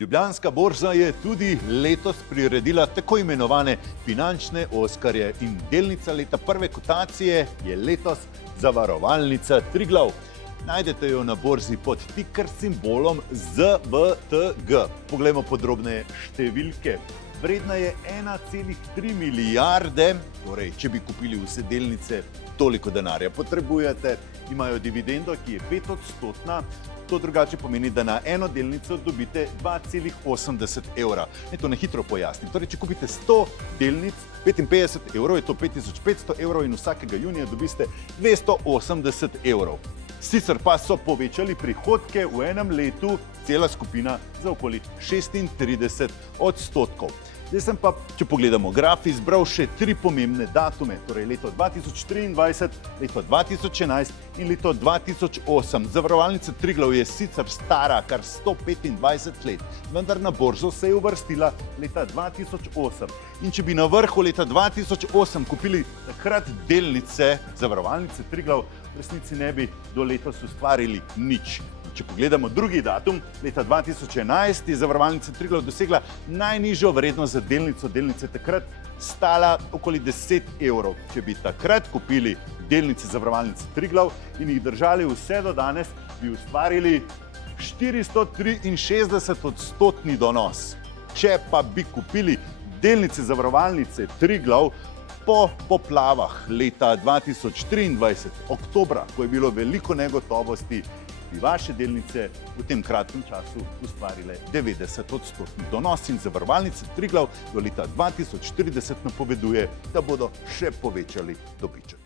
Ljubljanska borza je tudi letos priredila tako imenovane finančne oskarje in delnica leta prve kotacije je letos Zavarovalnica Triglav. Najdete jo na borzi pod ticker simbolom ZVTG. Poglejmo podrobneje številke. Vredna je 1,3 milijarde, torej, če bi kupili vse delnice, toliko denarja potrebujete. Imajo dividendo, ki je 5-odstotna. To drugače pomeni, da na eno delnico dobite 2,80 evra. Naj to na hitro pojasnim. Torej, če kupite 100 delnic, 55 evrov, je to 5500 evrov in vsakega junija dobiste 280 evrov. Sicer pa so povečali prihodke v enem letu cela skupina za okoli 36 odstotkov. Zdaj sem pa, če pogledamo graf, izbral še 3 pomembne datume, torej leto 2023, leto 2011 in leto 2008. Zavarovalnica Triglav je sicer stara kar 125 let, vendar na borzo se je uvrstila leta 2008. In če bi na vrhu leta 2008 kupili takrat delnice Zavarovalnice Triglav, v resnici ne bi do letos ustvarili nič. Če pogledamo drugi datum, leta 2011 je Zavarovalnica Triglav dosegla najnižjo vrednost za delnico. Delnice takrat stala okoli 10 evrov. Če bi takrat kupili delnice Zavarovalnice Triglav in jih držali vse do danes, bi ustvarili 463 odstotni donos. Če pa bi kupili delnice Zavarovalnice Triglav po poplavah leta 2023, oktobra, ko je bilo veliko negotovosti, bi vaše delnice v tem kratkem času ustvarile 90 odstotni donos in Zavarovalnica Triglav do leta 2040 napoveduje, da bodo še povečali dobiček.